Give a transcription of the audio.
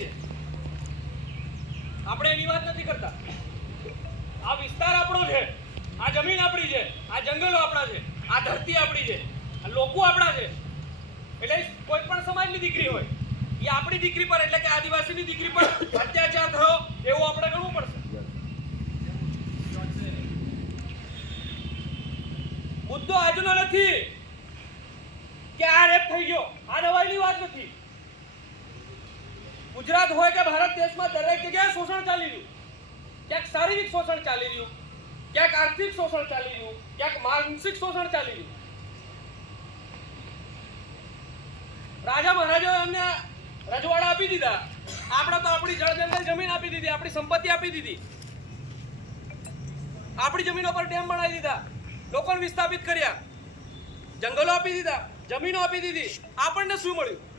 છે. આપણે એની વાત નથી કરતા. આ વિસ્તાર આપણો છે, આ જમીન આપણી છે, આ જંગલો આપણા છે, આ ધરતી આપણી છે, આ લોકો આપણા છે. એટલે કોઈ પણ સમાજની દીકરી હોય, એ આપણી દીકરી પર એટલે કે આદિવાસીની દીકરી પર અત્યાચાર થયો, એવું આપણે ગણવું પડશે. મુદ્દો આજનો નથી કે આ રેપ થઈ ગયો આ નવાઈની વાત નથી ગુજરાત હોય કે ભારત દેશમાં દરેક જગ્યાએ શોષણ ચાલી રહ્યું. ક્યાંક શારીરિક શોષણ ચાલી રહ્યું, ક્યાંક આર્થિક શોષણ ચાલી રહ્યું, ક્યાંક માનસિક શોષણ ચાલી રહ્યું. રાજા મહારાજાઓ એમને રજવાડા આપી દીધા. આપણે તો આપણી જળ જંગલ જમીન આપી દીધી, આપણી સંપત્તિ આપી દીધી. આપણી જમીનો પર ડેમ બનાવી દીધા, લોકોને વિસ્થાપિત કર્યા. જંગલો આપી દીધા, જમીનો આપી દીધી. આપણને શું મળ્યું?